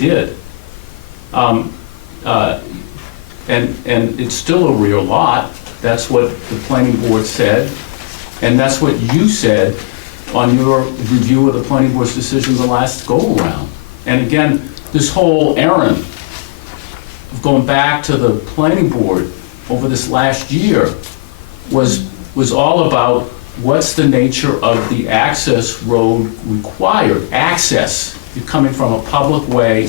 did. Um, and it's still a rear lot. That's what the planning board said, and that's what you said on your review of the planning board's decision the last go-around. And again, this whole errand of going back to the planning board over this last year was all about what's the nature of the access road required. Access, you're coming from a public way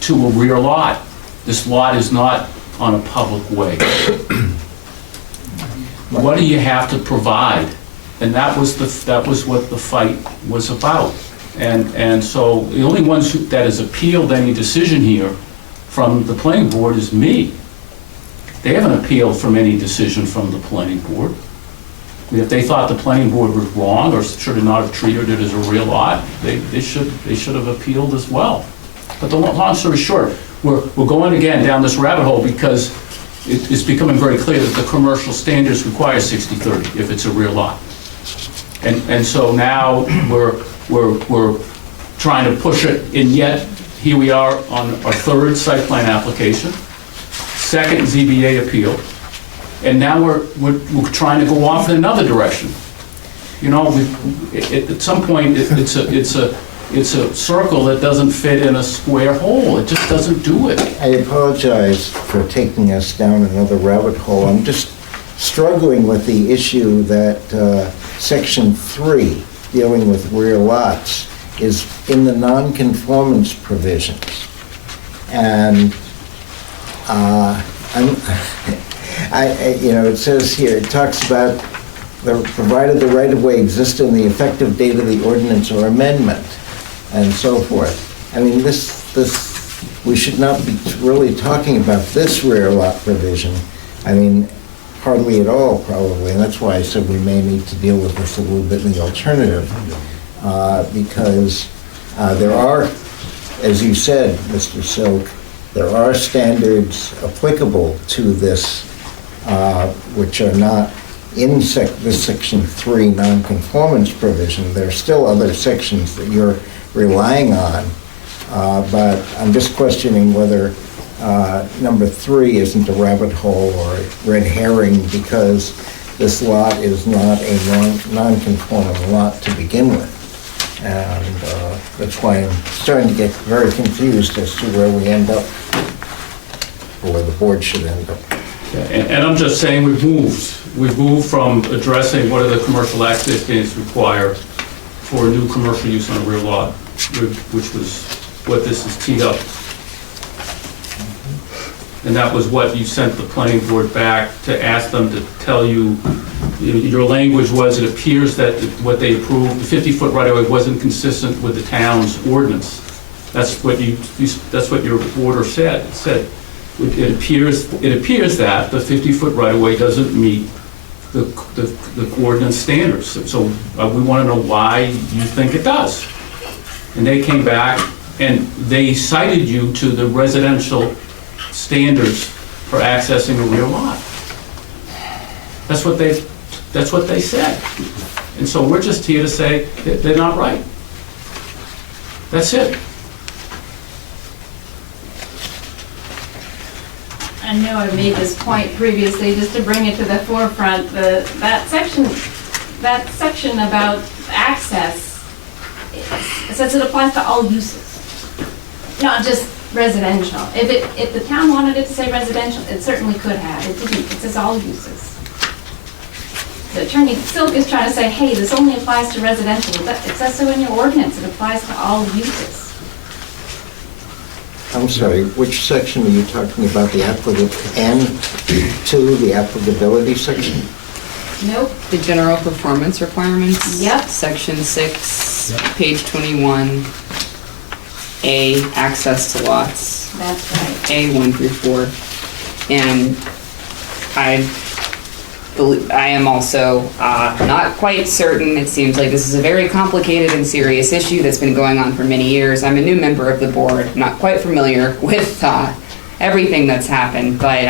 to a rear lot. This lot is not on a public way. What do you have to provide? And that was what the fight was about. And so the only ones that has appealed any decision here from the planning board is me. They haven't appealed from any decision from the planning board. If they thought the planning board was wrong or should not have treated it as a real lot, they should have appealed as well. But the long story short, we're going again down this rabbit hole because it's becoming very clear that the commercial standards require 60/30 if it's a real lot. And so now we're trying to push it, and yet here we are on our third site plan application, second ZBA appeal, and now we're trying to go off in another direction. You know, at some point it's a circle that doesn't fit in a square hole. It just doesn't do it. I apologize for taking us down another rabbit hole. I'm just struggling with the issue that Section 3, dealing with rear lots, is in the non-conformance provisions. And it says here, it talks about provided the right-of-way exists in the effective date of the ordinance or amendment, and so forth. I mean, we should not be really talking about this rear lot provision. I mean, hardly at all, probably, and that's why I said we may need to deal with this a little bit in the alternative, because there are, as you said, Mr. Silk, there are standards applicable to this, which are not in this Section 3 nonconformance provision. There are still other sections that you're relying on, but I'm just questioning whether number 3 isn't a rabbit hole or a red herring, because this lot is not a non-conforming lot to begin with. And that's why I'm starting to get very confused as to where we end up, or where the board should end up. And I'm just saying we've moved from addressing what are the commercial access standards require for a new commercial use on a rear lot, which was what this is teed up. And that was what you sent the planning board back to ask them to tell you. Your language was, it appears that what they approved, the 50-foot right-of-way wasn't consistent with the town's ordinance. That's what your order said. It said it appears that the 50-foot right-of-way doesn't meet the ordinance standards. So we want to know why you think it does. And they came back and they cited you to the residential standards for accessing a rear lot. That's what they said. And so we're just here to say that they're not right. That's it. I know I made this point previously, just to bring it to the forefront. That section about access, it says it applies to all uses, not just residential. If the town wanted it to say residential, it certainly could have. It didn't. It says all uses. The Attorney Silk is trying to say, hey, this only applies to residential. It says so in your ordinance. It applies to all uses. I'm sorry, which section are you talking about? The the applicability section? Nope. The general performance requirements. Yep. Section 6, page 21. A, access to lots. That's right. A, 1 through 4. And I am also not quite certain. It seems like this is a very complicated and serious issue that's been going on for many years. I'm a new member of the board, not quite familiar with everything that's happened, but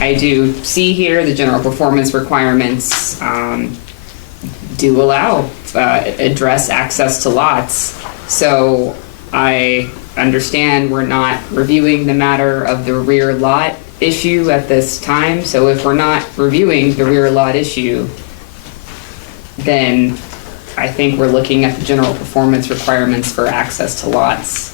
I do see here the general performance requirements do allow address access to lots. So I understand we're not reviewing the matter of the rear lot issue at this time. So if we're not reviewing the rear lot issue, then I think we're looking at the general performance requirements for access to lots.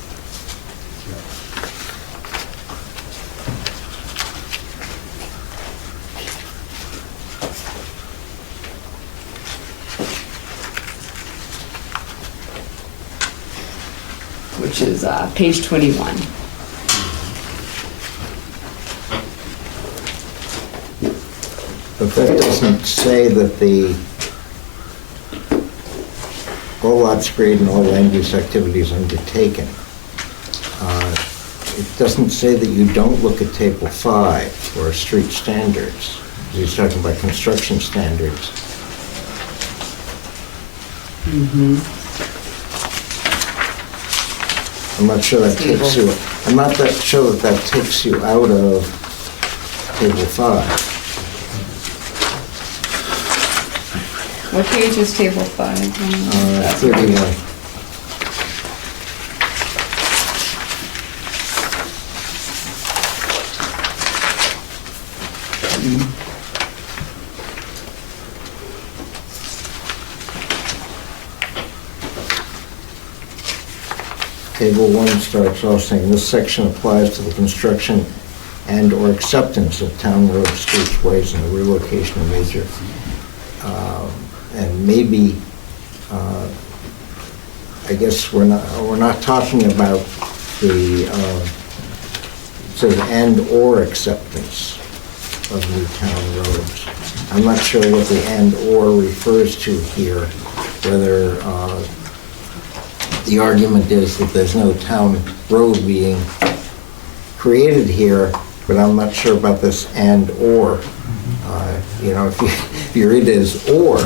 Which is page 21. But that doesn't say that all lots created and all land use activities undertaken. It doesn't say that you don't look at table 5 for street standards. He's talking about construction standards. I'm not sure that takes you, I'm not that sure that that takes you out of table 5. What page is table 5? 31. Table 1 starts off saying, this section applies to the construction and/or acceptance of town roads, streets, ways, and the relocation of major. And maybe, I guess we're not talking about the, it says and/or acceptance of new town roads. I'm not sure what the and/or refers to here, whether the argument is that there's no town road being created here, but I'm not sure about this and/or. You know, if you read it as or,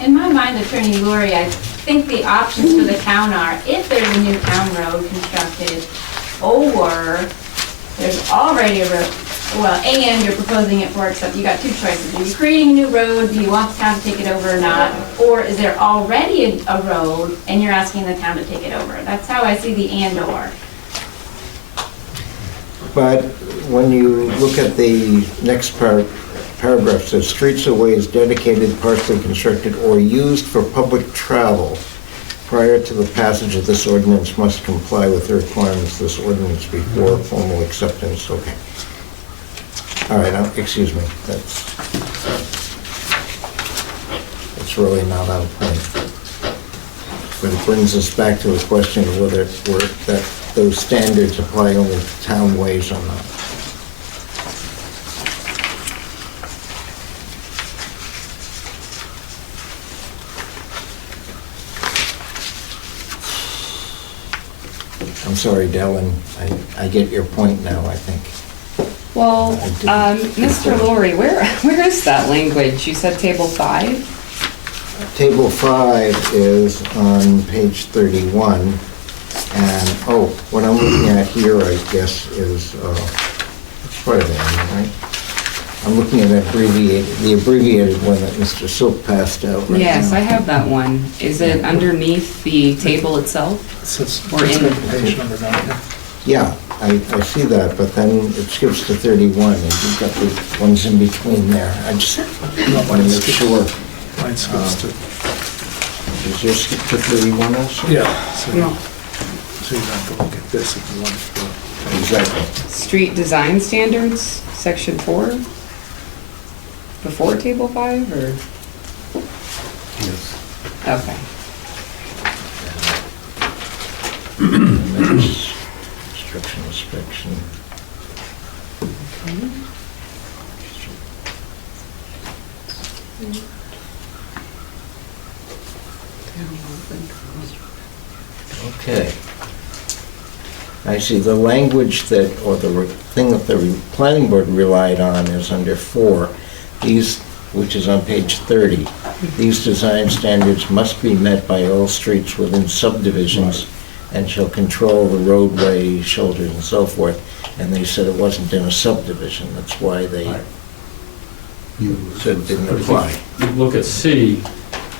In my mind, Attorney Laurie, I think the options for the town are, if there's a new town road constructed, or there's already a road, well, and you're proposing it for, except you got two choices. Are you creating a new road, do you want the town to take it over or not? Or is there already a road and you're asking the town to take it over? That's how I see the and/or. but when you look at the next paragraph, it says streets or ways dedicated, partially constructed, or used for public travel prior to the passage of this ordinance must comply with the requirements of this ordinance before formal acceptance. Okay. All right, excuse me, that's really not on point. But it brings us back to the question of whether that those standards apply only to town ways or not. I'm sorry, Dellen, I get your point now, I think. Well, Mr. Laurie, where is that language? You said table 5? Table 5 is on page 31, and, what I'm looking at here, I guess, is, it's part of it, right? I'm looking at the abbreviated one that Mr. Silk passed out right Yes, now. I have that one. Is it underneath the table itself? Or in Page number 9. Yeah, I see that, but then it skips to 31, and you've got the ones in between there. I just want to make sure. Mine skips to, Does yours skip to 31 also? yeah, so No. you have to look at this if you want to. Exactly. Street design standards, section 4? Before table 5, or? Yes. Okay. Construction inspection. Okay. I see the language that, or the thing that the planning board relied on is under 4. These, which is on page 30. These design standards must be met by all streets within subdivisions and shall control the roadway, shoulders, and so forth. And they said it wasn't in a subdivision. That's why they said it didn't apply. You look at C,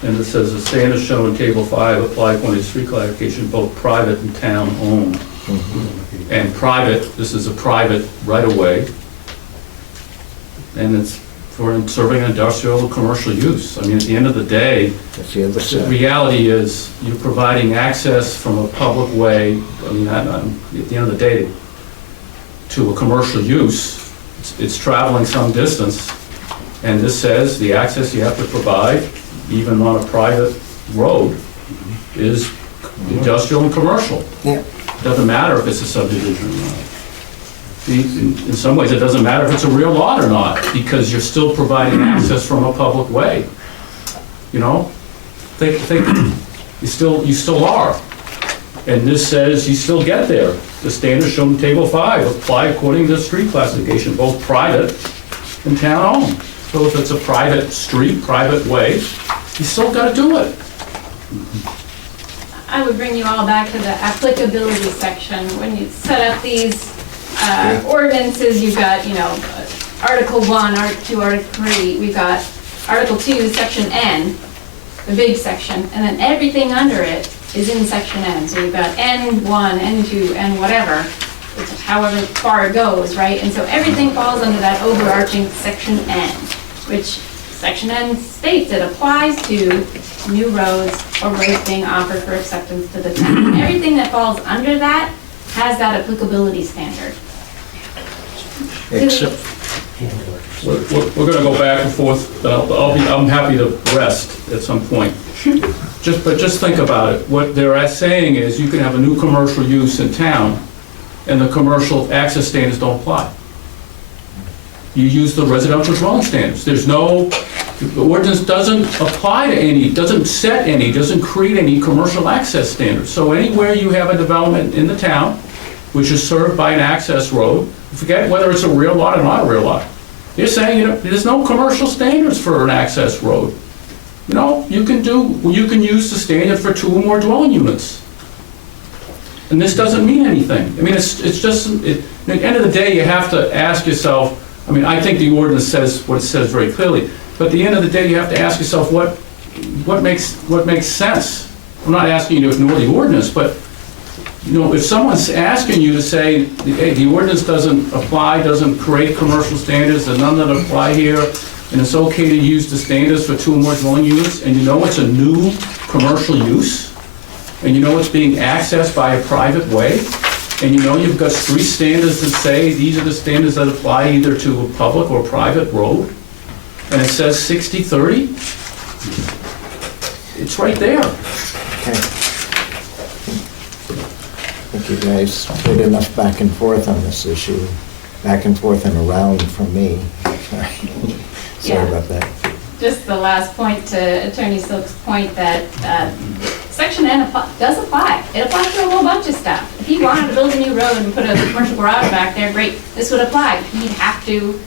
and it says the standards shown in table 5 apply according to street classification, both private and town-owned. And private, this is a private right-of-way, and it's for serving industrial or commercial use. I mean, at the end of the day, That's the other the side. reality is you're providing access from a public way, I mean, at the end of the day, to a commercial use. It's traveling some distance, and this says the access you have to provide, even on a private road, is industrial and commercial. Yeah. Doesn't matter if it's a subdivision or not. In some ways, it doesn't matter if it's a real lot or not, because you're still providing access from a public way. You know? Think, you still are. And this says you still get there. The standards shown in table 5 apply according to street classification, both private and town-owned. So if it's a private street, private way, you still gotta do it. I would bring you all back to the applicability section. When you set up these ordinances, you've got, Article 1, Article 2, Article 3. We've got Article 2, Section N, the big section, and then everything under it is in Section N. So you've got N1, N2, N whatever, it's however far it goes, right? And so everything falls under that overarching Section N, which Section N states it applies to new roads or roads being offered for acceptance to the town. Everything that falls under that has that applicability standard. Except, We're gonna go back and forth. I'm happy to rest at some point. But just think about it. What they're saying is you can have a new commercial use in town, and the commercial access standards don't apply. You use the residential dwelling standards. The ordinance doesn't apply to any, doesn't set any, doesn't create any commercial access standards. So anywhere you have a development in the town, which is served by an access road, forget whether it's a real lot or not a real lot. You're saying, there's no commercial standards for an access road. You can use the standard for 2 or more dwelling units. And this doesn't mean anything. I mean, it's just, at the end of the day, you have to ask yourself, I mean, I think the ordinance says what it says very clearly, but at the end of the day, you have to ask yourself what makes sense. I'm not asking you to ignore the ordinance, but if someone's asking you to say, hey, the ordinance doesn't apply, doesn't create commercial standards, there's none that apply here, and it's okay to use the standards for 2 or more dwelling units, and it's a new commercial use, and it's being accessed by a private way, and you've got street standards that say these are the standards that apply either to a public or private road, and it says 60/30, it's right there. okay. I think you guys did enough back and forth on this issue. Back and forth and around from me. Sorry Yeah. about that. Just the last point to Attorney Silk's point that Section N does apply. It applies to a whole bunch of stuff. If he wanted to build a new road and put a commercial garage back there, great, this would apply. He'd have to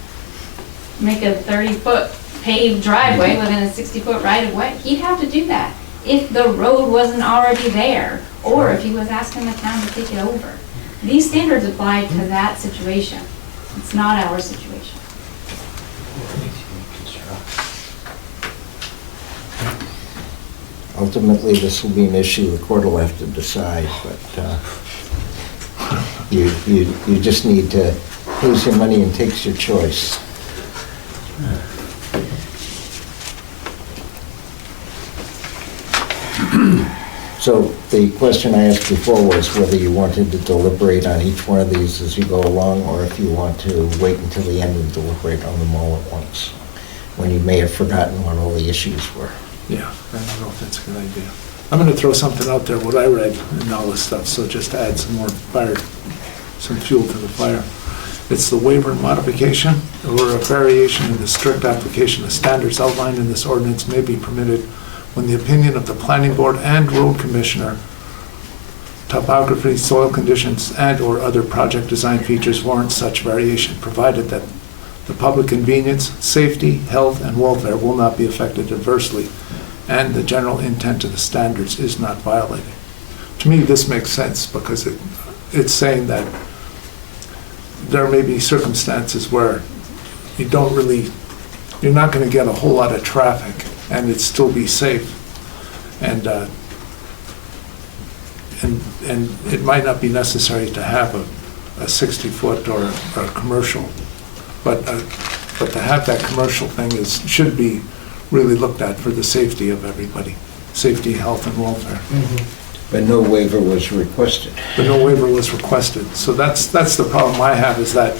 make a 30-foot paved driveway within a 60-foot right-of-way. He'd have to do that if the road wasn't already there, or if he was asking the town to take it over. These standards apply to that situation. It's not our situation. Ultimately, this will be an issue the court will have to decide, but you just need to lose your money and take your choice. So the question I asked before was whether you wanted to deliberate on each one of these as you go along, or if you want to wait until the end and deliberate on them all at once, when you may have forgotten what all the issues were. Yeah, I don't know if that's a good idea. I'm gonna throw something out there, what I read and all this stuff, so just to add some more fire, some fuel to the fire. It's the waiver and modification or a variation in the strict application of standards outlined in this ordinance may be permitted when the opinion of the planning board and road commissioner, topography, soil conditions, and/or other project design features warrant such variation, provided that the public convenience, safety, health, and welfare will not be affected adversely, and the general intent of the standards is not violated. To me, this makes sense because it's saying that there may be circumstances where you're not going to get a whole lot of traffic and it'd still be safe. And it might not be necessary to have a 60-foot or a commercial, but to have that commercial thing should be really looked at for the safety of everybody, safety, health, and welfare. But no waiver was requested. But no waiver was requested. So that's the problem I have, is that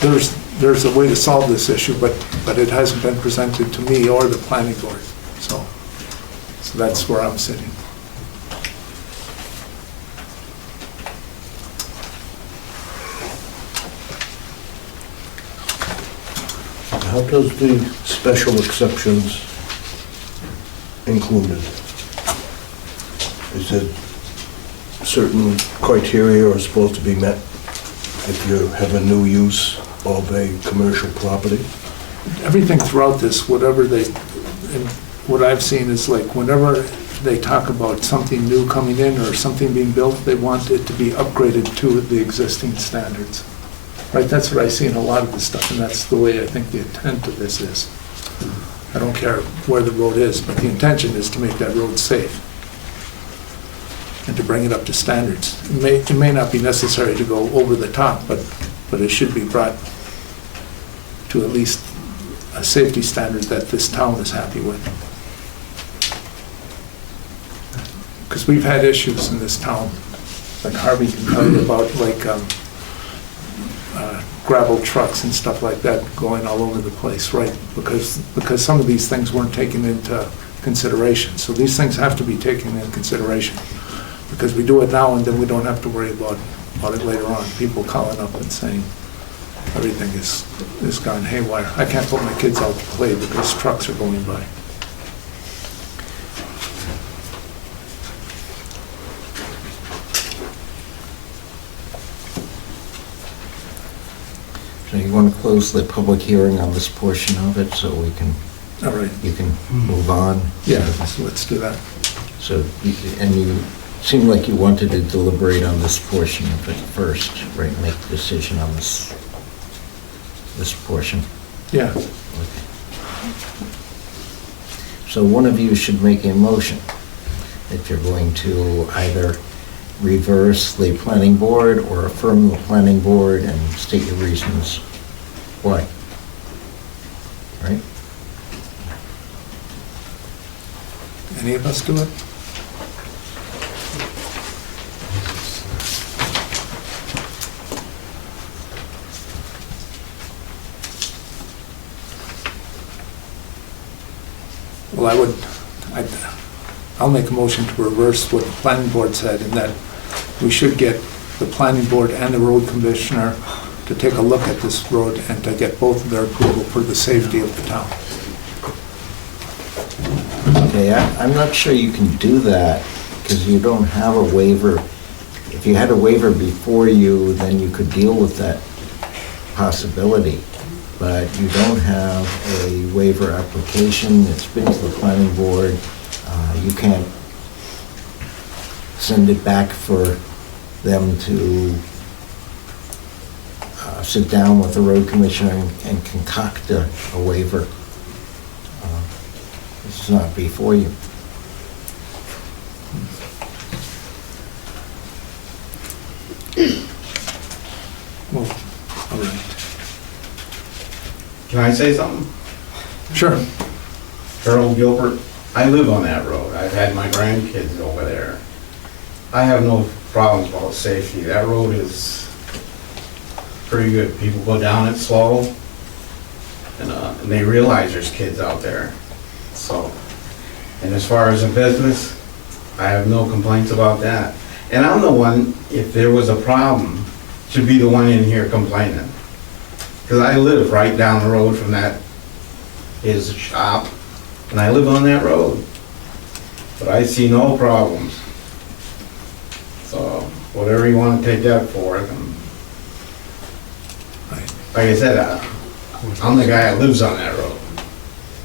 there's a way to solve this issue, but it hasn't been presented to me or the planning board. So that's where I'm sitting. How does the special exceptions included? Is it certain criteria are supposed to be met if you have a new use of a commercial property? Everything throughout this, and what I've seen is like whenever they talk about something new coming in or something being built, they want it to be upgraded to the existing standards. Right, that's what I see in a lot of the stuff, and that's the way I think the intent of this is. I don't care where the road is, but the intention is to make that road safe and to bring it up to standards. It may not be necessary to go over the top, but it should be brought to at least a safety standard that this town is happy with. Because we've had issues in this town, like Harvey can tell you about, like gravel trucks and stuff like that going all over the place, right? Because some of these things weren't taken into consideration. So these things have to be taken into consideration. Because we do it now and then we don't have to worry about it later on. People calling up and saying everything is gone haywire. I can't put my kids out to play because trucks are going by. So you want to close the public hearing on this portion of it so we can, All right. you can move on? Yeah, so let's do that. So, and you seemed like you wanted to deliberate on this portion of it first, right? Make a decision on this portion. Yeah. Okay. So one of you should make a motion if you're going to either reverse the planning board or affirm the planning board and state your reasons why. Right? Any of us do it? Well, I'll make a motion to reverse what the planning board said, in that we should get the planning board and the road commissioner to take a look at this road and to get both of their approval for the safety of the town. Okay, I'm not sure you can do that because you don't have a waiver. If you had a waiver before you, then you could deal with that possibility. But you don't have a waiver application. It's been to the planning board. You can't send it back for them to sit down with the road commissioner and concoct a waiver. It's not before you. Well, all right. Can I say something? Sure. Harold Gilbert, I live on that road. I've had my grandkids over there. I have no problems about safety. That road is pretty good. People go down it slow, and they realize there's kids out there. So, and as far as a business, I have no complaints about that. And I'm the one, if there was a problem, should be the one in here complaining. Because I live right down the road from that, his shop, and I live on that road. But I see no problems. So, whatever you want to take that for, Right. like I said, I'm the guy that lives on that road.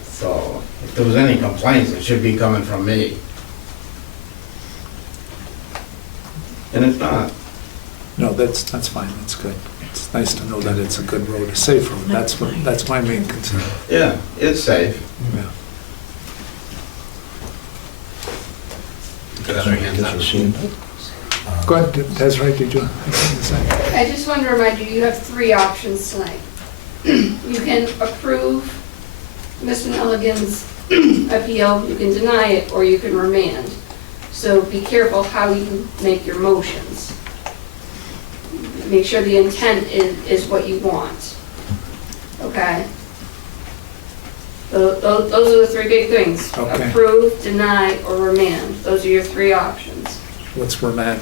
So, if there was any complaints, it should be coming from me. And it's not. No, that's fine, that's good. It's nice to know that it's a good road, a safe road. That's my main concern. Yeah, it's safe. Yeah. Go ahead, Desiree, did you have something to say? I just want to remind you, you have three options tonight. You can approve Mr. Nelligan's appeal, you can deny it, or you can remand. So be careful how you make your motions. Make sure the intent is what you want. Okay? Those are the three big things. Okay. Approve, deny, or remand. Those are your three options. What's remand?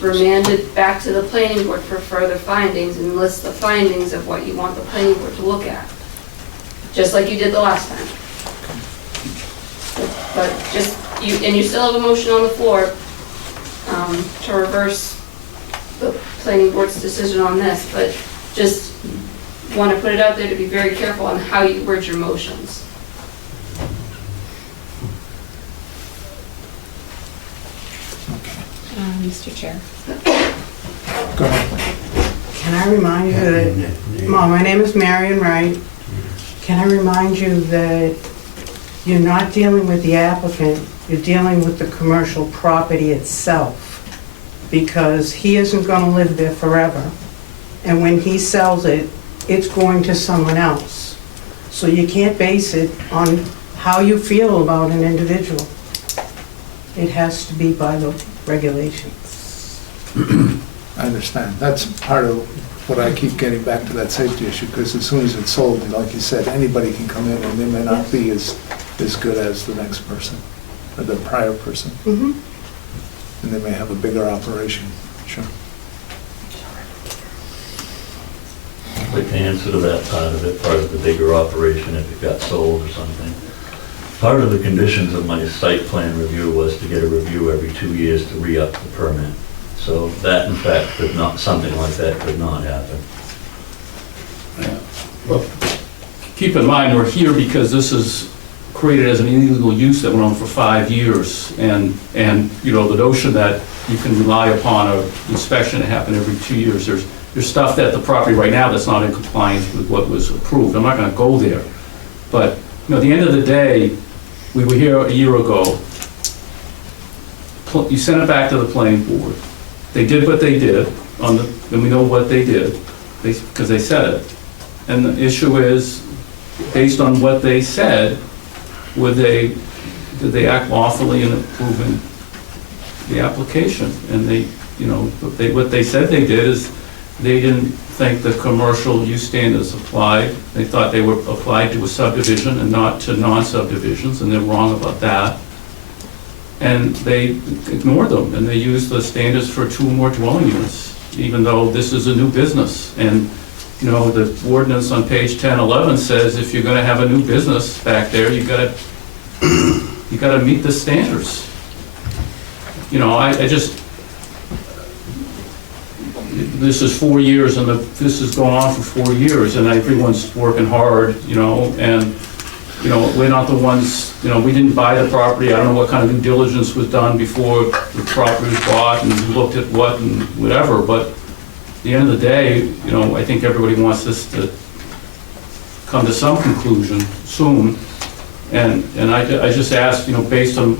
Remand it back to the planning board for further findings and list the findings of what you want the planning board to look at. Just like you did the last time. But just, you still have a motion on the floor to reverse the planning board's decision on this, but just want to put it out there to be very careful on how you word your motions. Mr. Chair. Go ahead. Can I remind you that, my name is Marion Wright. Can I remind you that you're not dealing with the applicant, you're dealing with the commercial property itself, because he isn't going to live there forever. And when he sells it, it's going to someone else. So you can't base it on how you feel about an individual. It has to be by the regulations. I understand. That's part of what I keep getting back to, that safety issue, because as soon as it's sold, like you said, anybody can come in and they may not be as good as the next person, or the prior person. Mhm. And they may have a bigger operation, sure. Like the answer to that part of it, part of the bigger operation if it got sold or something. Part of the conditions of my site plan review was to get a review every 2 years to re-up the permit. So that, in fact, could not, something like that could not happen. Yeah. Well, keep in mind, we're here because this is created as an illegal use that went on for 5 years. And you know, the notion that you can rely upon an inspection to happen every 2 years, there's stuff that the property right now that's not in compliance with what was approved. I'm not gonna go there. But, you know, at the end of the day, we were here a year ago. You sent it back to the planning board. They did what they did, and we know what they did, because they said it. And the issue is, based on what they said, did they act lawfully in approving the application? And they, you know, what they said they did is, they didn't think the commercial use standards applied. They thought they were applied to a subdivision and not to non-subdivisions, and they're wrong about that. And they ignored them, and they used the standards for 2 or more dwelling units, even though this is a new business. And, you know, the ordinance on page 1011 says if you're gonna have a new business back there, you gotta meet the standards. You know, I just, this is 4 years, and this has gone on for 4 years, and everyone's working hard, you know, and, you know, we're not the ones, you know, we didn't buy the property. I don't know what kind of due diligence was done before the property was bought and looked at what and whatever, but at the end of the day, you know, I think everybody wants this to come to some conclusion soon. And I just ask, you know, based on,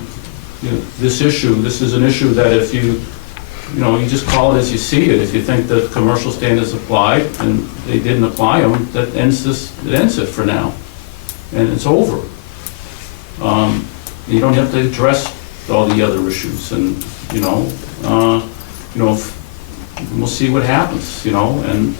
you know, this issue, this is an issue that if you know, you just call it as you see it. If you think that commercial standards applied and they didn't apply them, that ends it for now. And it's over. You don't have to address all the other issues, and, you know, we'll see what happens, you know, and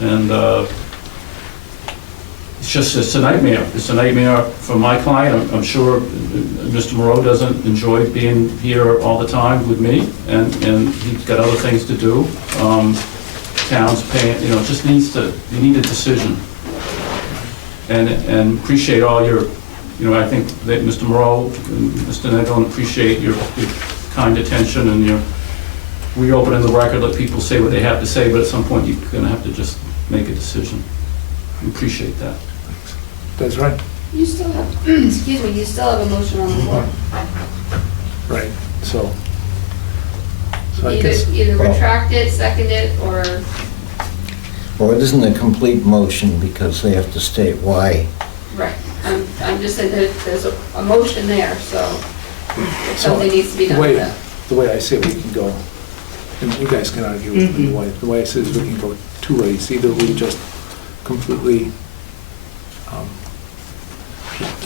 it's a nightmare. It's a nightmare for my client. I'm sure Mr. Moreau doesn't enjoy being here all the time with me, and he's got other things to do. Town's paying, you know, it just you need a decision. And appreciate all your, you know, I think that Mr. Moreau and Mr. Negron appreciate your kind attention and your reopening the record, let people say what they have to say, but at some point you're gonna have to just make a decision. We appreciate that. That's right. You still have, excuse me, you still have a motion on the floor. Right, so I guess, Either retract it, second it, or, Well, it isn't a complete motion because they have to state why. right. I'm just saying that there's a motion there, so so, something needs to be done with wait, that. the way I say it, we can go, and you guys can argue with me, the way I say it is we can go two ways. Either we just completely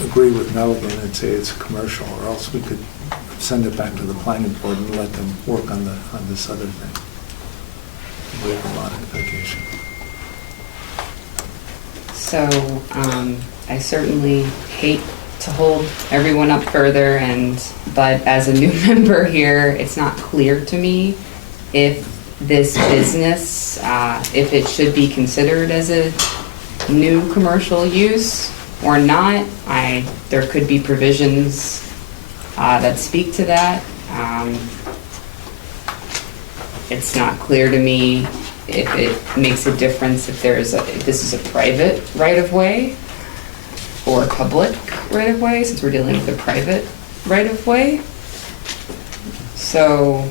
agree with Nelligan and say it's commercial, or else we could send it back to the planning board and let them work on this other thing, waiver modification. So, I certainly hate to hold everyone up further, but as a new member here, it's not clear to me if this business, if it should be considered as a new commercial use or not. There could be provisions that speak to that. It's not clear to me if it makes a difference if this is a private right-of-way or a public right-of-way, since we're dealing with a private right-of-way. So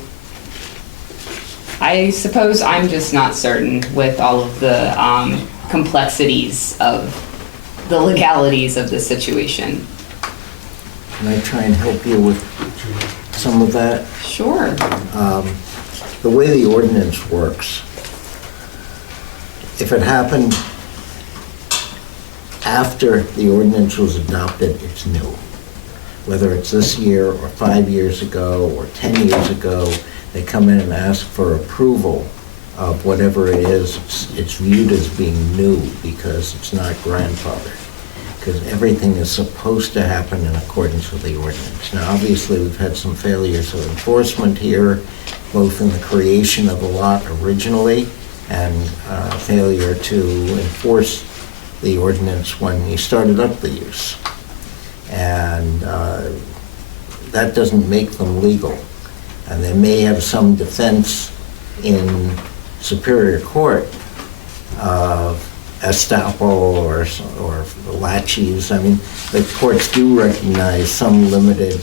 I suppose I'm just not certain with all of the complexities of the legalities of the situation. Can I try and help you with some of that? Sure. The way the ordinance works, if it happened after the ordinance was adopted, it's new. Whether it's this year or 5 years ago or 10 years ago, they come in and ask for approval of whatever it is, it's viewed as being new because it's not grandfathered. Because everything is supposed to happen in accordance with the ordinance. Now, obviously, we've had some failures of enforcement here, both in the creation of the lot originally and failure to enforce the ordinance when you started up the use. And that doesn't make them legal. And they may have some defense in Superior Court of estoppel or laches. I mean, the courts do recognize some limited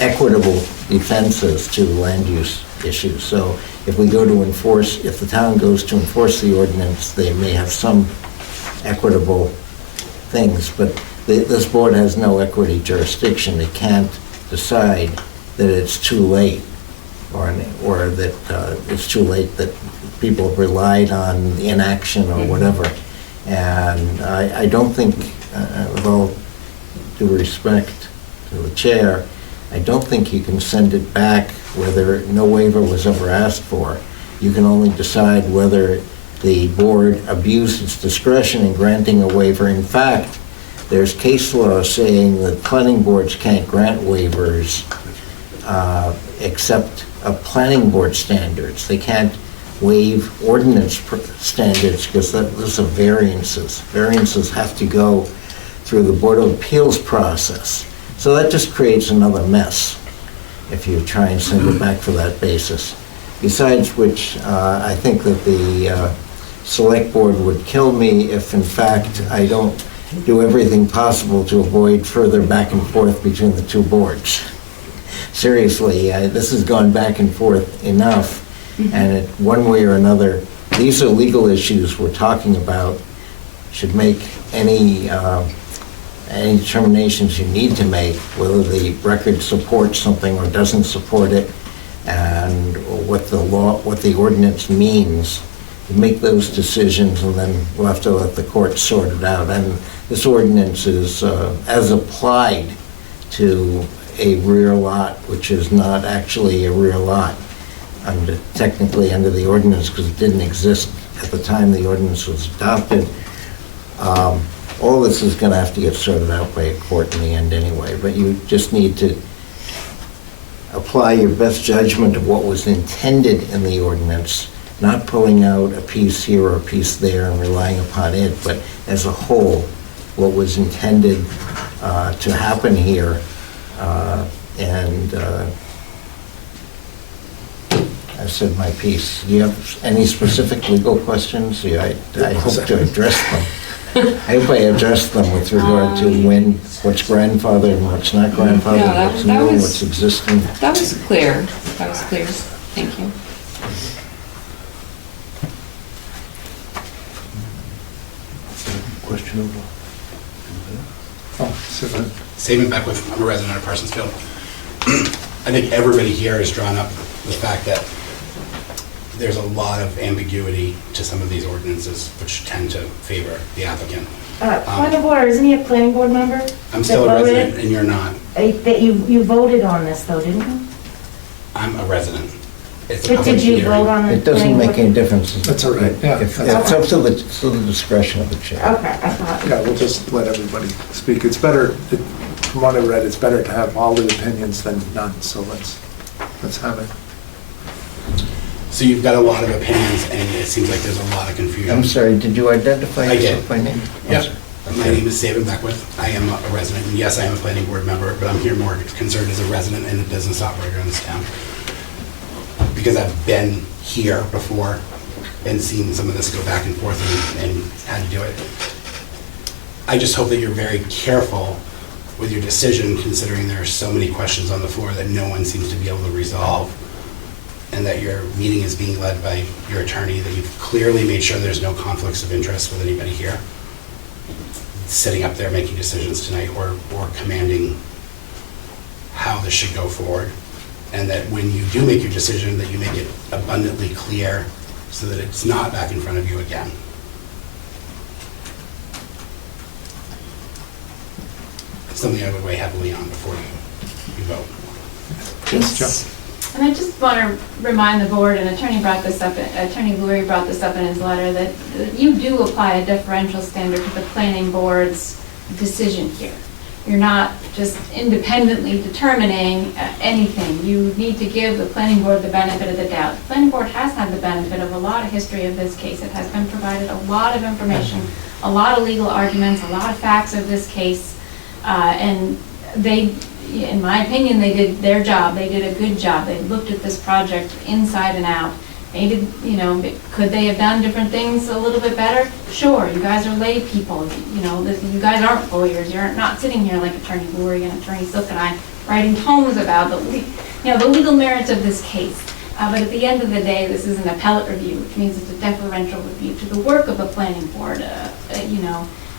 equitable defenses to land use issues. So if we go to enforce, if the town goes to enforce the ordinance, they may have some equitable things, but this board has no equity jurisdiction. It can't decide that it's too late or that it's too late that people relied on inaction or whatever. And I don't think, with all due respect to the chair, I don't think you can send it back whether no waiver was ever asked for. You can only decide whether the board abused its discretion in granting a waiver. In fact, there's case law saying that planning boards can't grant waivers except of planning board standards. They can't waive ordinance standards because those are variances. Variances have to go through the Board of Appeals process. So that just creates another mess if you try and send it back for that basis. Besides which, I think that the select board would kill me if in fact I don't do everything possible to avoid further back and forth between the two boards. Seriously, this has gone back and forth enough, and one way or another, these are legal issues we're talking about. Should make any determinations you need to make, whether the record supports something or doesn't support it, and what the ordinance means. You make those decisions, and then we'll have to let the court sort it out. And this ordinance is as applied to a rear lot, which is not actually a rear lot, technically under the ordinance, because it didn't exist at the time the ordinance was adopted. All this is going to have to get sorted out by a court in the end anyway, but you just need to apply your best judgment of what was intended in the ordinance, not pulling out a piece here or a piece there and relying upon it, but as a whole, what was intended to happen here. I said my piece. Do you have any specific legal questions? I hope to address them. I hope I addressed them with regard to what's grandfathered and what's not grandfathered, No, what's that new, was- what's existing. That was clear. That was clear. Thank you. Question over? Oh, so Saban Beckwith, I'm a resident of Parsonsfield. I think everybody here has drawn up the fact that there's a lot of ambiguity to some of these ordinances, which tend to favor the applicant. Point of order, isn't he a planning board member? I'm still a that voted? resident and you're not. That you voted on this though, didn't you? I'm a resident. It's a But public did you hearing. vote on the It doesn't planning make board? any difference. That's all right, yeah. It's that's up to the discretion of the chair. Okay, I thought. Yeah, we'll just let everybody speak. It's better, from what I read, it's better to have all the opinions than none, so let's have it. So you've got a lot of opinions and it seems like there's a lot of confusion. I'm sorry, did you identify I did. yourself by name? I'm Yep. sorry. My name is Saban Beckwith. I am a resident, and yes, I am a planning board member, but I'm here more concerned as a resident and a business operator in this town. Because I've been here before and seen some of this go back and forth and had to do it. I just hope that you're very careful with your decision, considering there are so many questions on the floor that no one seems to be able to resolve, and that your meeting is being led by your attorney, that you've clearly made sure there's no conflicts of interest with anybody here sitting up there making decisions tonight or commanding how this should go forward. And that when you do make your decision, that you make it abundantly clear so that it's not back in front of you again. It's something I would weigh heavily on before you vote. Yes, Joe? And I just want to remind the board, and Attorney Lurie brought this up in his letter, that you do apply a deferential standard to the planning board's decision here. You're not just independently determining anything. You need to give the planning board the benefit of the doubt. The planning board has had the benefit of a lot of history of this case. It has been provided a lot of information, a lot of legal arguments, a lot of facts of this case, and they, in my opinion, they did their job. They did a good job. They looked at this project inside and out. Maybe, could they have done different things a little bit better? Sure, you guys are lay people. You guys aren't lawyers. You're not sitting here like Attorney Lurie and Attorney Silk and I writing tomes about the legal merits of this case. But at the end of the day, this is an appellate review, which means it's a deferential review to the work of the planning board,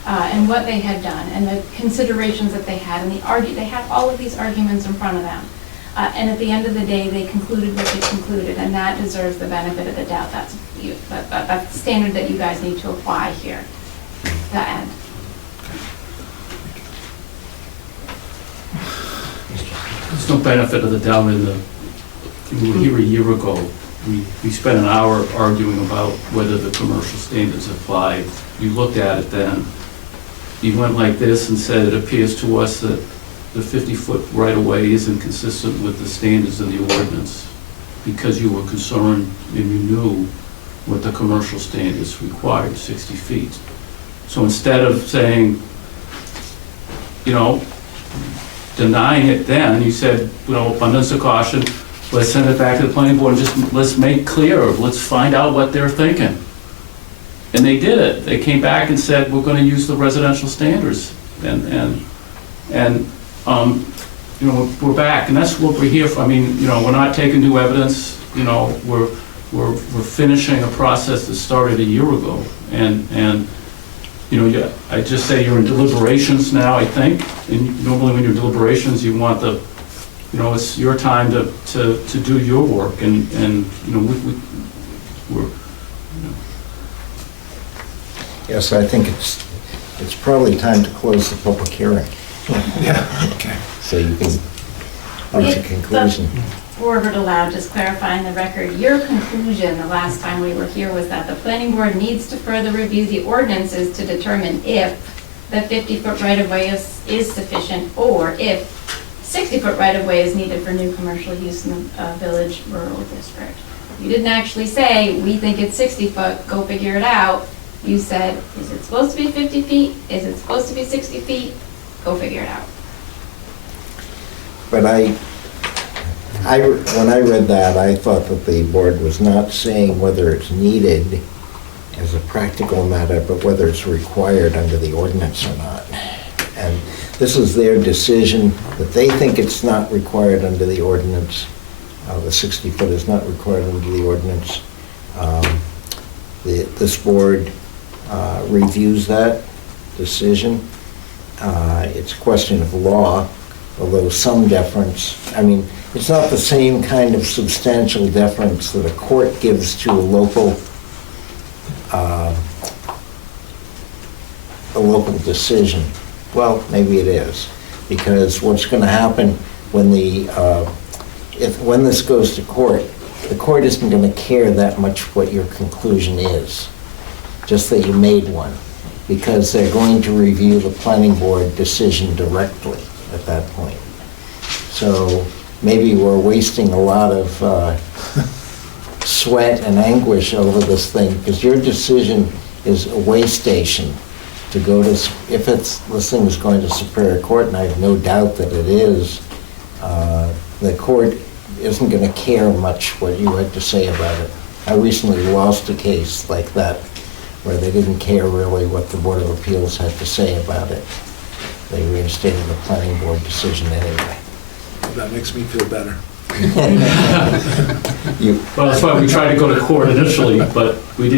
and what they had done, and the considerations that they had, and they had all of these arguments in front of them. And at the end of the day, they concluded what they concluded, and that deserves the benefit of the doubt. That's the standard that you guys need to apply here. The end. There's no benefit of the doubt we were here a year ago. We spent an hour arguing about whether the commercial standards apply. You looked at it then. You went like this and said, it appears to us that the 50-foot right-of-way isn't consistent with the standards in the ordinance, because you were concerned and you knew what the commercial standards required, 60 feet. So instead of saying, denying it then, you said, abundance of caution, let's send it back to the planning board and just let's make clear, let's find out what they're thinking. And they did it. They came back and said, we're going to use the residential standards. We're back, and that's what we're here for. We're not taking new evidence. We're finishing a process that started a year ago. I just say you're in deliberations now, I think. And normally when you're in deliberations, you want it's your time to do your work. We're. Yes, I think it's probably time to close the public hearing, Yeah, okay. so you can reach a conclusion. Board would allow, just clarifying the record, your conclusion the last time we were here was that the planning board needs to further review the ordinances to determine if the 50-foot right-of-way is sufficient, or if 60-foot right-of-way is needed for new commercial use in the village rural district. You didn't actually say, we think it's 60-foot, go figure it out. You said, is it supposed to be 50 feet? Is it supposed to be 60 feet? Go figure it out. But when I read that, I thought that the board was not saying whether it's needed as a practical matter, but whether it's required under the ordinance or not. And this is their decision, that they think it's not required under the ordinance. The 60 foot is not required under the ordinance. This board reviews that decision. It's a question of law, although some deference. I mean, it's not the same kind of substantial deference that a court gives to a local decision. Well, maybe it is, because what's going to happen when when this goes to court, the court isn't going to care that much what your conclusion is, just that you made one, because they're going to review the planning board decision directly at that point. So maybe we're wasting a lot of sweat and anguish over this thing, because your decision is a way station to go to, if this thing is going to Superior Court, and I have no doubt that it is, the court isn't going to care much what you had to say about it. I recently lost a case like that, where they didn't care really what the Board of Appeals had to say about it. They reinstated the planning board decision anyway. That makes me feel better. Well, that's why we tried to go to court initially, but we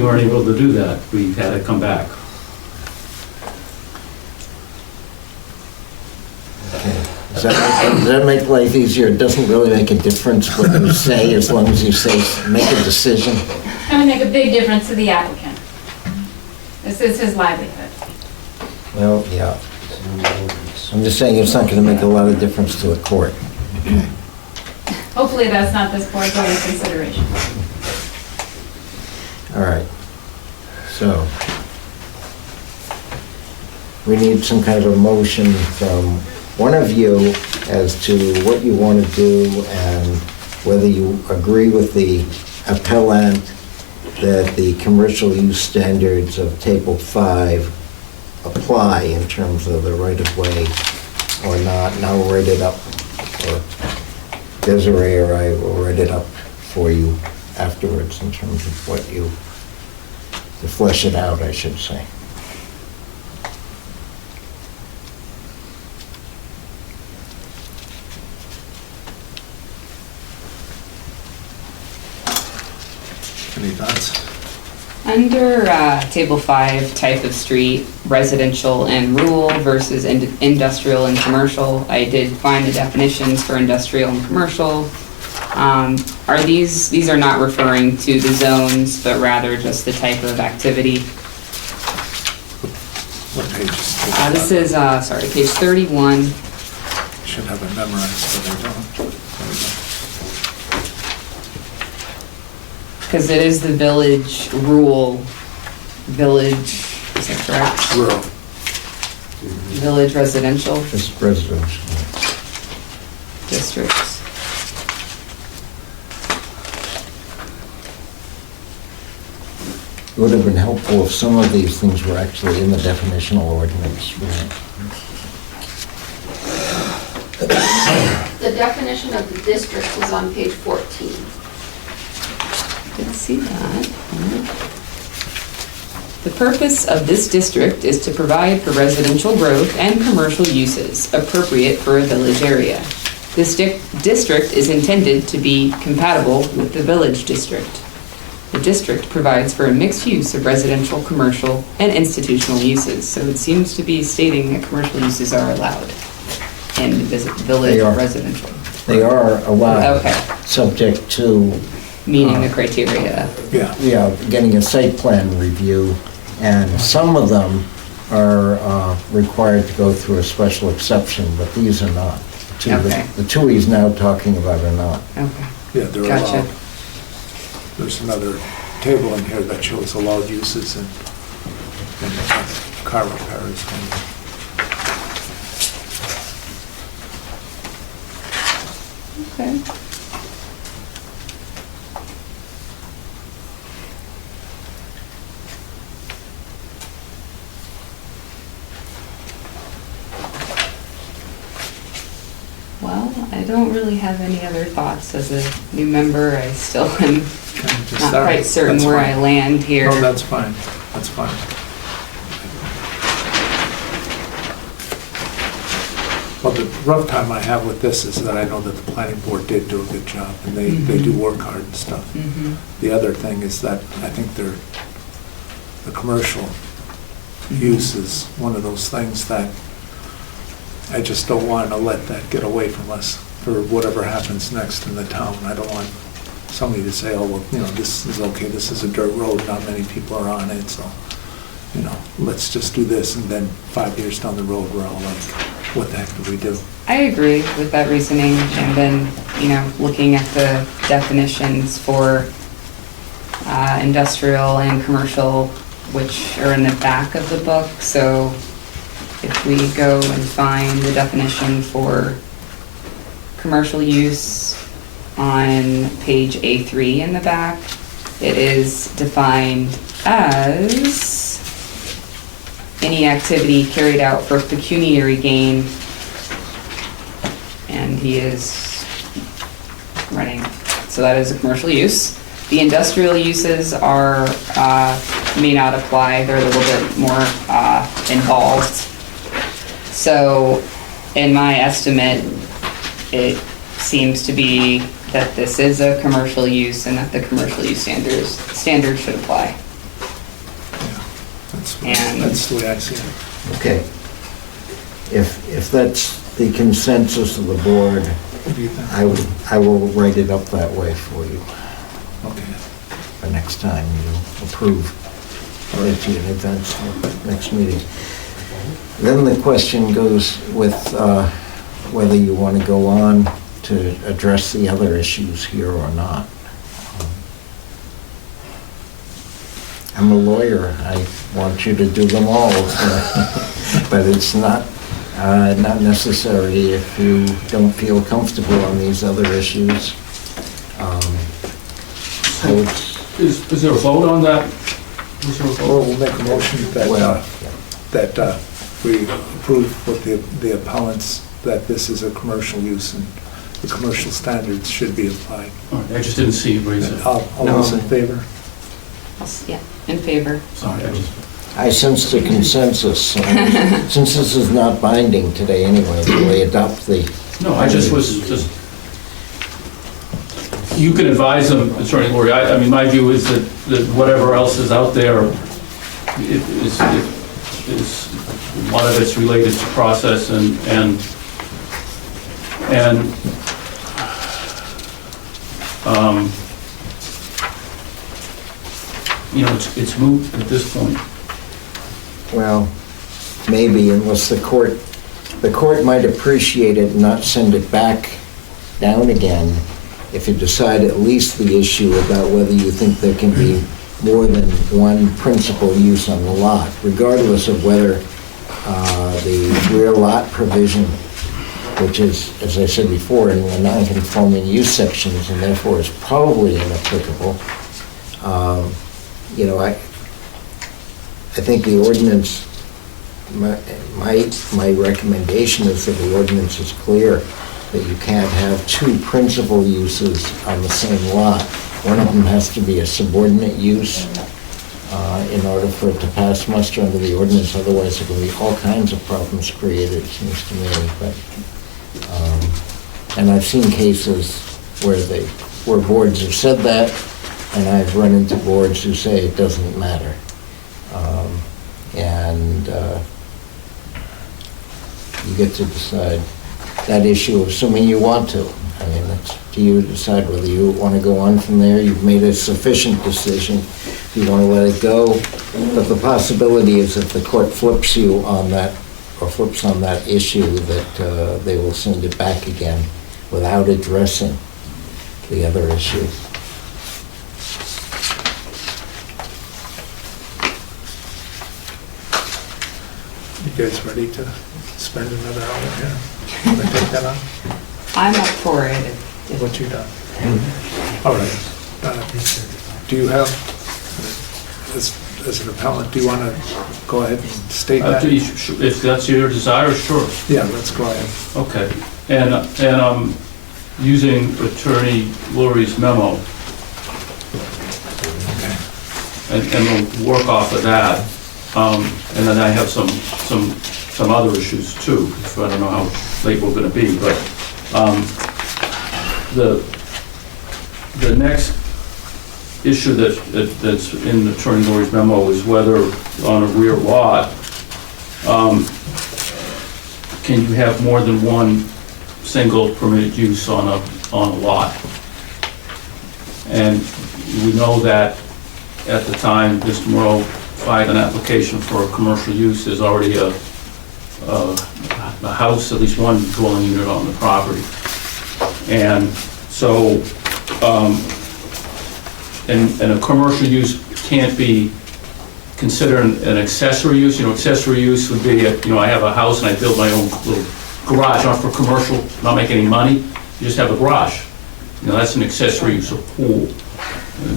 weren't able to do that. We had to come back. Does that make life easier? It doesn't really make a difference what you say, as long as you say, make a decision. It's going to make a big difference to the applicant. This is his livelihood. Well, yeah. I'm just saying it's not going to make a lot of difference to the court. Hopefully that's not this board's only consideration. All right. So, we need some kind of a motion from one of you as to what you want to do and whether you agree with the appellant that the commercial use standards of Table 5 apply in terms of the right-of-way or not. And I'll write it up, or Desiree or I will write it up for you afterwards in terms of what you, to flesh it out, I should say. Any thoughts? Under Table 5, type of street, residential and rural versus industrial and commercial, I did find the definitions for industrial and commercial. Are these are not referring to the zones, but rather just the type of activity? What page is This is, sorry, page 31. Should have it memorized, but I don't. There we go. Because it is the village rural, village, is that correct? Rural. Village residential Just residential. districts. It would have been helpful if some of these things were actually in the definitional ordinance. The definition of the district is on page 14. Didn't see that. The purpose of this district is to provide for residential growth and commercial uses appropriate for a village area. This district is intended to be compatible with the village district. The district provides for a mixed use of residential, commercial, and institutional uses. So it seems to be stating that commercial uses are allowed in village They are. residential, They are allowed, Okay. subject to, meaning the criteria. Yeah. getting a site plan review, and some of them are required to go through a special exception, but these are not. Okay. The two he's now talking about are not. Okay. Yeah, they're Gotcha. allowed. There's another table in here that shows allowed uses and car repairs. Okay. Well, I don't really have any other thoughts. As a new member, I still am Just not start. quite certain That's where fine. I land here. Oh, that's fine, that's fine. Well, the rough time I have with this is that I know that the planning board did do a good job, and they do work hard and stuff. Mhm. The other thing is that I think the commercial use is one of those things that I just don't want to let that get away from us for whatever happens next in the town. I don't want somebody to say, oh, well, this is okay, this is a dirt road, not many people are on it, so, let's just do this, and then 5 years down the road, we're all like, what the heck do we do? I agree with that reasoning, and then, looking at the definitions for industrial and commercial, which are in the back of the book, so if we go and find the definition for commercial use on page A3 in the back, it is defined as any activity carried out for pecuniary gain, and he is running, so that is a commercial use. The industrial uses are, may not apply, they're a little bit more involved. So in my estimate, it seems to be that this is a commercial use and that the commercial use standards should apply. That's the way I see it. Okay. If that's the consensus of the board, What do you think? I will write it up that way for you Okay. the next time you approve. I'll let you in advance for next meeting. Then the question goes with whether you want to go on to address the other issues here or not. I'm a lawyer. I want you to do them all, but it's not necessary if you don't feel comfortable on these other issues. I would, Is there a vote on that? Is there a Or vote? we'll make a motion that, well, that we approve with the appellants that this is a commercial use and the commercial standards should be applied. All right, I just didn't see you raise it. All those in favor? Yeah, in favor. Sorry, I just... I sense the consensus. Since this is not binding today anyway, will they adopt the... No, I just was, you can advise them, Attorney Laurie. I mean, my view is that whatever else is out there is a lot of it's related to process and it's moot at this point. Well, maybe unless the court might appreciate it and not send it back down again if you decide at least the issue about whether you think there can be more than one principal use on the lot, regardless of whether the rear lot provision, which is, as I said before, in the non-conforming use sections and therefore is probably inapplicable. I think the ordinance, my recommendation is that the ordinance is clear that you can't have two principal uses on the same lot. One of them has to be a subordinate use in order for it to pass muster under the ordinance. Otherwise, there can be all kinds of problems created, it seems to me. But and I've seen cases where boards have said that, and I've run into boards who say it doesn't matter. You get to decide that issue, assuming you want to. I mean, it's to you to decide whether you want to go on from there. You've made a sufficient decision. If you want to let it go. But the possibility is if the court flips you on that, or flips on that issue, that they will send it back again without addressing the other issue. You guys ready to spend another hour here? Want to take that on? I'm up for it. What you done? All right. Do you have, as an appellant, do you want to go ahead and state that? If that's your desire, sure. Yeah, let's go ahead. Okay. And I'm using Attorney Laurie's memo, Okay. and we'll work off of that. And then I have some other issues too. So I don't know how late we're going to be, but the next issue that's in Attorney Laurie's memo is whether on a rear lot, can you have more than one single permitted use on a lot? And we know that at the time Mr. Moreau filed an application for a commercial use, there's already a house, at least one dwelling unit on the property. And so, and a commercial use can't be considered an accessory use. You know, accessory use would be, I have a house and I build my own little garage, not for commercial, not make any money, you just have a garage. That's an accessory use, a pool.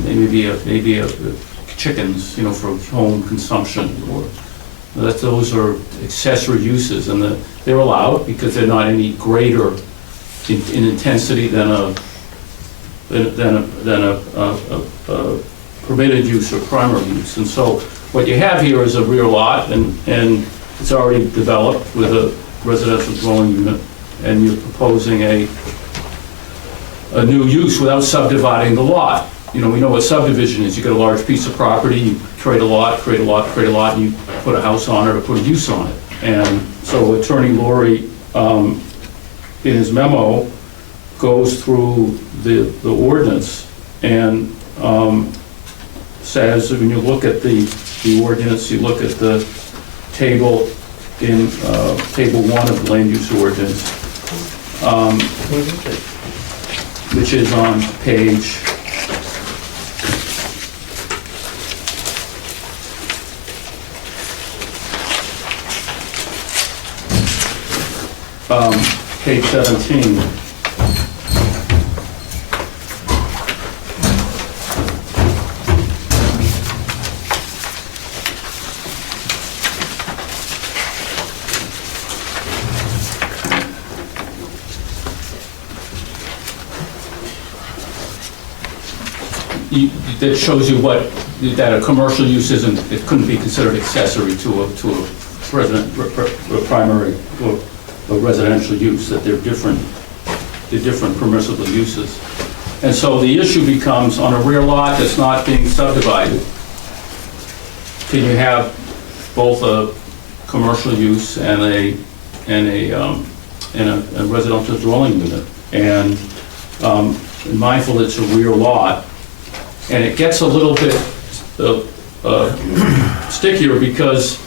Maybe a chickens, for home consumption, or those are accessory uses, and they're allowed because they're not any greater in intensity than a permitted use or primary use. And so what you have here is a rear lot, and it's already developed with a residential dwelling unit, and you're proposing a new use without subdividing the lot. We know what subdivision is. You get a large piece of property, you create a lot, and you put a house on it or put a use on it. And so Attorney Laurie, in his memo, goes through the ordinance and says, when you look at the ordinance, you look at the table in Table 1 of the Land Use Ordinance, which is on page page 17. That shows you that a commercial use it couldn't be considered accessory to a primary or a residential use, that they're different permissible uses. And so the issue becomes, on a rear lot that's not being subdivided, can you have both a commercial use and a residential dwelling unit? And mindful it's a rear lot, and it gets a little bit stickier because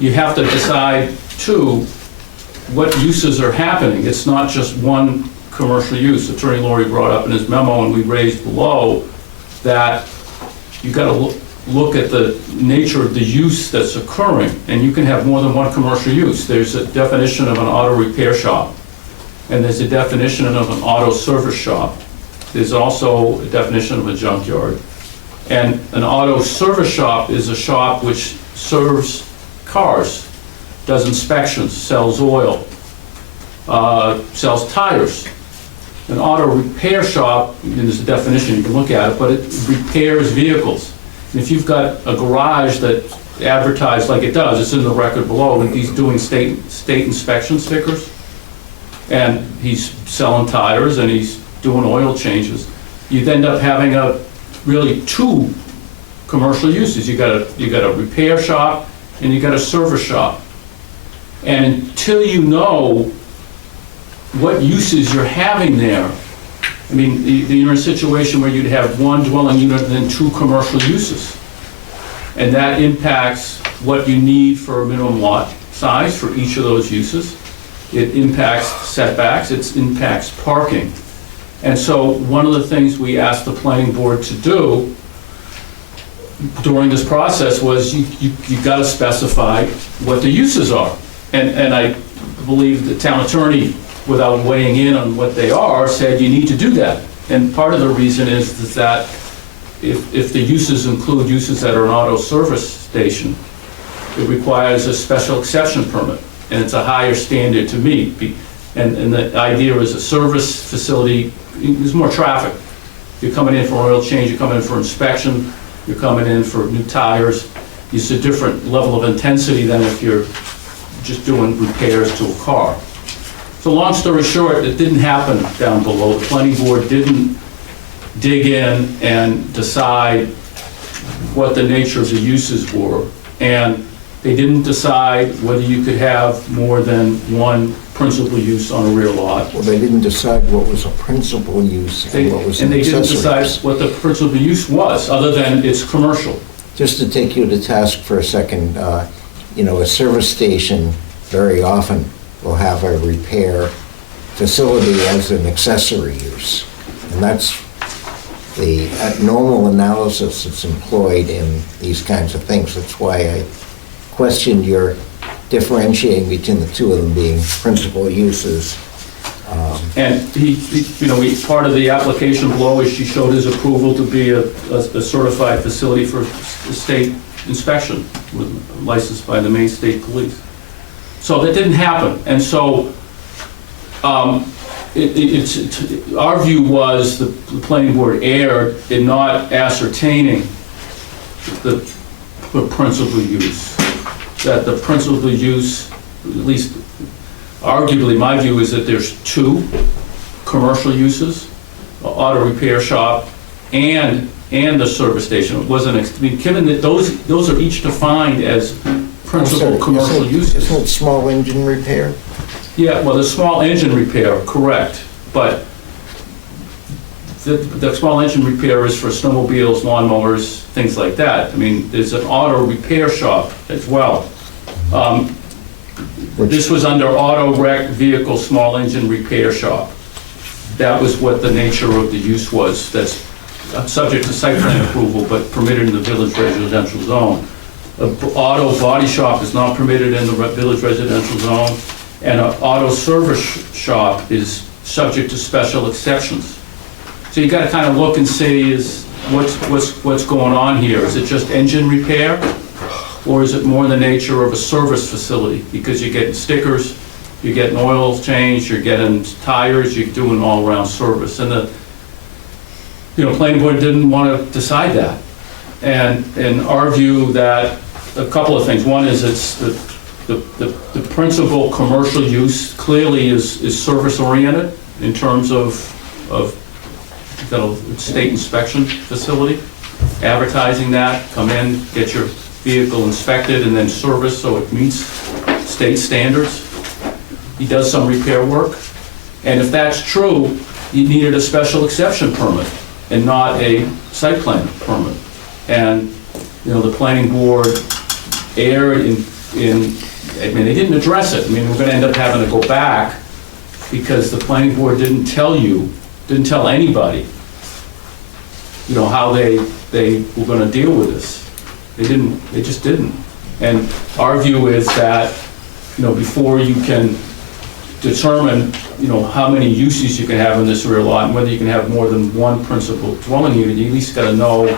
you have to decide, too, what uses are happening. It's not just one commercial use. Attorney Laurie brought up in his memo, and we raised below, that you got to look at the nature of the use that's occurring, and you can have more than one commercial use. There's a definition of an auto repair shop, and there's a definition of an auto service shop. There's also a definition of a junkyard. And an auto service shop is a shop which serves cars, does inspections, sells oil, sells tires. An auto repair shop, and there's a definition, you can look at it, but it repairs vehicles. And if you've got a garage that advertised like it does, it's in the record below, and he's doing state inspection stickers, and he's selling tires, and he's doing oil changes, you'd end up having really two commercial uses. You got a repair shop and you got a service shop. And until you know what uses you're having there, I mean, you're in a situation where you'd have one dwelling unit and then two commercial uses. And that impacts what you need for a minimum lot size for each of those uses. It impacts setbacks, it impacts parking. And so one of the things we asked the planning board to do during this process was you got to specify what the uses are. And I believe the town attorney, without weighing in on what they are, said you need to do that. And part of the reason is that if the uses include uses that are an auto service station, it requires a special exception permit, and it's a higher standard to meet. And the idea is a service facility, there's more traffic. You're coming in for oil change, you're coming in for inspection, you're coming in for new tires. It's a different level of intensity than if you're just doing repairs to a car. So long story short, it didn't happen down below. The planning board didn't dig in and decide what the nature of the uses were. And They didn't decide whether you could have more than one principal use on a rear lot. Well, they didn't decide what was a principal use and what was an And they didn't accessory decide use. what the principal use was, other than it's commercial. Just to take you to task for a second, a service station very often will have a repair facility as an accessory use. And that's the normal analysis that's employed in these kinds of things. That's why I questioned your differentiating between the two of them being principal uses. And part of the application below is she showed his approval to be a certified facility for state inspection, licensed by the Maine State Police. So that didn't happen. And so our view was the planning board erred in not ascertaining the principal use. That the principal use, at least arguably my view, is that there's two commercial uses, auto repair shop and the service station. It wasn't, given that those are each defined as principal commercial uses. Isn't it small engine repair? Yeah, well, the small engine repair, correct, but the small engine repair is for snowmobiles, lawnmowers, things like that. I mean, there's an auto repair shop as well. This was under auto wreck vehicle small engine repair shop. That was what the nature of the use was. That's subject to site plan approval, but permitted in the village residential zone. An auto body shop is not permitted in the village residential zone, and an auto service shop is subject to special exceptions. So you got to kind of look and see what's going on here. Is it just engine repair, or is it more in the nature of a service facility? Because you're getting stickers, you're getting oil change, you're getting tires, you're doing all-around service. And the planning board didn't want to decide that. And in our view, that a couple of things. One is it's the principal commercial use clearly is service-oriented in terms of state inspection facility, advertising that, come in, get your vehicle inspected, and then service so it meets state standards. He does some repair work. And if that's true, you needed a special exception permit and not a site plan permit. And, the planning board erred they didn't address it. I mean, we're gonna end up having to go back because the planning board didn't tell anybody, how they were gonna deal with this. They just didn't. And our view is that, before you can determine, how many uses you can have in this rear lot and whether you can have more than one principal dwelling unit, you at least gotta know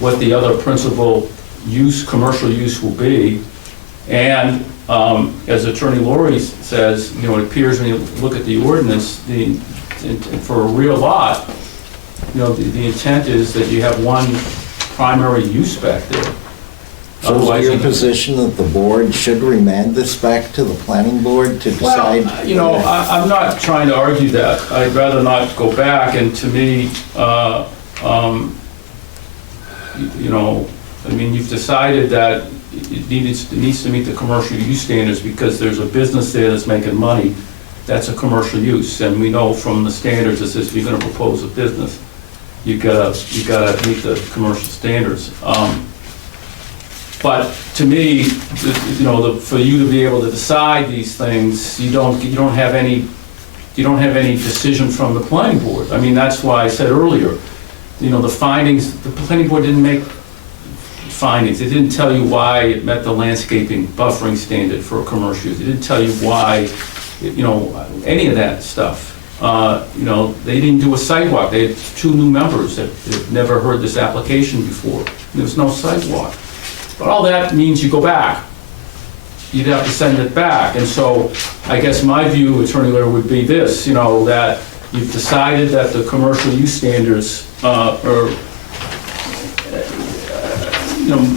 what the other principal use, commercial use will be. And as Attorney Laurie says, it appears when you look at the ordinance, for a rear lot, the intent is that you have one primary use back there. So is it your position that the board should remand this back to the planning board to decide? Well, I'm not trying to argue that. I'd rather not go back, and to me, you've decided that it needs to meet the commercial use standards because there's a business there that's making money. That's a commercial use, and we know from the standards that says if you're gonna propose a business, you gotta meet the commercial standards. But to me, for you to be able to decide these things, you don't have any decision from the planning board. I mean, that's why I said earlier, the findings, the planning board didn't make findings. They didn't tell you why it met the landscaping buffering standard for commercial use. They didn't tell you why, any of that stuff. They didn't do a sidewalk. They had 2 new members that had never heard this application before. There was no sidewalk. But all that means you go back. You'd have to send it back. And so I guess my view, Attorney Laird, would be this, that you've decided that the commercial use standards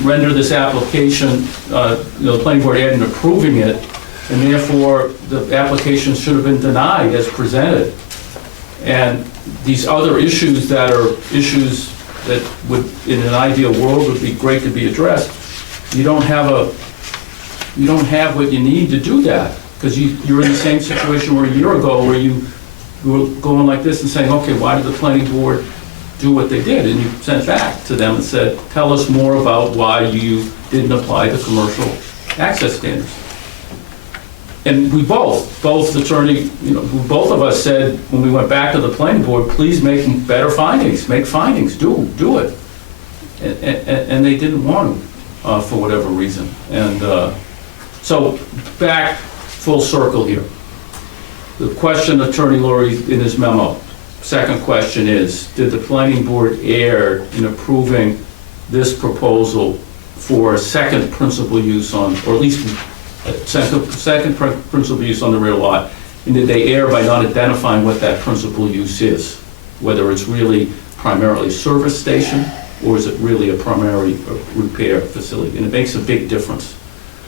render this application, the planning board erred in approving it, and therefore the application should have been denied as presented. And these other issues that are issues that would, in an ideal world, would be great to be addressed, you don't have what you need to do that, because you're in the same situation where a year ago where you were going like this and saying, okay, why did the planning board do what they did? And you sent back to them and said, tell us more about why you didn't apply the commercial access standards. And we both attorney, both of us said, when we went back to the planning board, please make better findings, make findings, do it. And they didn't want to, for whatever reason. And so back full circle here. The question Attorney Laurie in his memo, second question is, did the planning board err in approving this proposal for a second principal use on, or at least second principal use on the rear lot? And did they err by not identifying what that principal use is? Whether it's really primarily a service station, or is it really a primary repair facility? And it makes a big difference,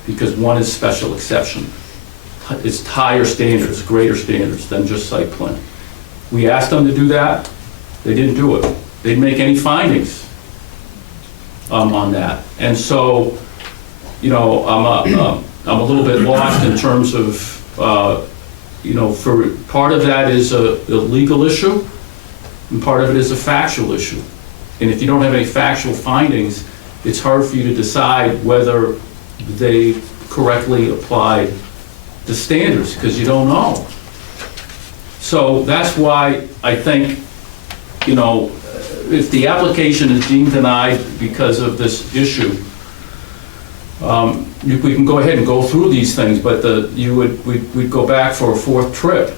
because one is special exception. It's higher standards, greater standards than just site plan. We asked them to do that, they didn't do it. They didn't make any findings on that. And so, I'm a little bit lost in terms of, for part of that is a legal issue, and part of it is a factual issue. And if you don't have any factual findings, it's hard for you to decide whether they correctly applied the standards, because you don't know. So that's why I think, if the application is deemed denied because of this issue, we can go ahead and go through these things, but we'd go back for a fourth trip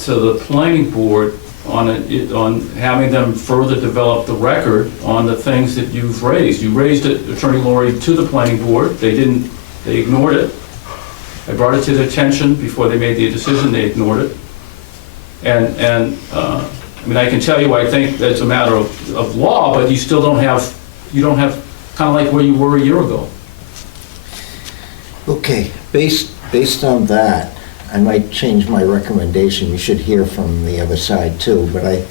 to the planning board on having them further develop the record on the things that you've raised. You raised it, Attorney Laurie, to the planning board. They ignored it. I brought it to their attention before they made the decision. They ignored it. And I can tell you, I think that's a matter of law, but you still don't have kind of like where you were a year ago. Okay, based on that, I might change my recommendation. You should hear from the other side too, but I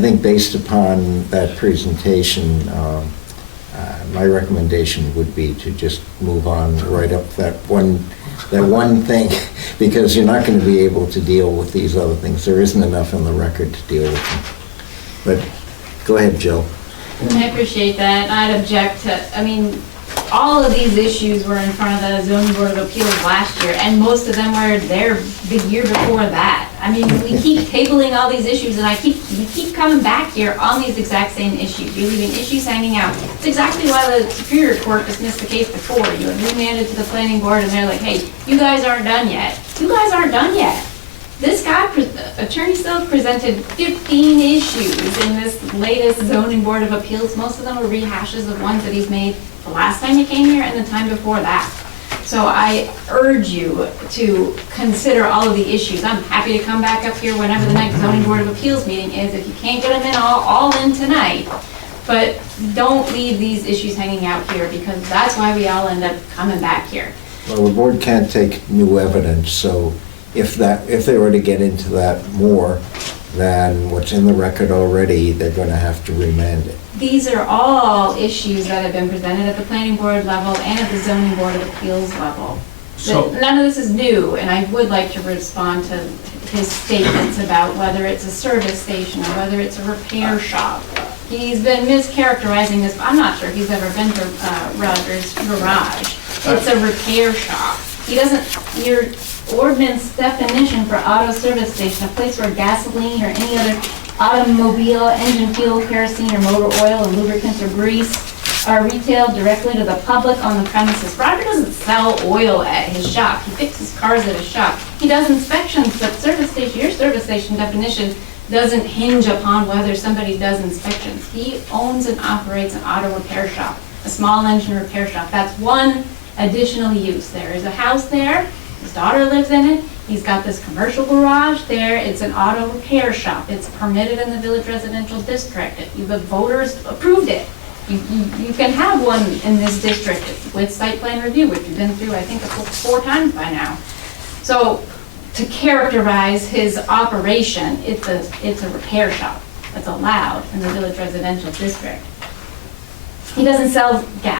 think based upon that presentation, my recommendation would be to just move on right up that one thing, because you're not going to be able to deal with these other things. There isn't enough in the record to deal with them. But go ahead, Jill. And I appreciate that. I'd object to, all of these issues were in front of the zoning board of appeals last year, and most of them were there the year before that. We keep tabling all these issues, and we keep coming back here on these exact same issues. You're leaving issues hanging out. It's exactly why the Superior Court dismissed the case before. You had remanded to the planning board, and they're like, hey, you guys aren't done yet. You guys aren't done yet. This guy, Attorney Silk, presented 15 issues in this latest zoning board of appeals. Most of them were rehashes of ones that he's made the last time you came here and the time before that. So I urge you to consider all of the issues. I'm happy to come back up here whenever the next zoning board of appeals meeting is, if you can't get them in all in tonight. But don't leave these issues hanging out here, because that's why we all end up coming back here. Well, the board can't take new evidence, so if they were to get into that more than what's in the record already, they're going to have to remand it. These are all issues that have been presented at the planning board level and at the zoning board of appeals level. So- None of this is new, and I would like to respond to his statements about whether it's a service station or whether it's a repair shop. He's been mischaracterizing this. I'm not sure if he's ever been to Rogers Garage. It's a repair shop. Your ordinance definition for auto service station, a place where gasoline or any other automobile, engine fuel, kerosene, or motor oil, or lubricants or grease are retailed directly to the public on the premises. Roger doesn't sell oil at his shop. He fixes cars at his shop. He does inspections, but your service station definition doesn't hinge upon whether somebody does inspections. He owns and operates an auto repair shop, a small engine repair shop. That's one additional use. There is a house there. His daughter lives in it. He's got this commercial garage there. It's an auto repair shop. It's permitted in the Village Residential District. The voters approved it. You can have one in this district with site plan review, which you've been through, I think, 4 times by now. So to characterize his operation, it's a repair shop that's allowed in the Village Residential District. He doesn't sell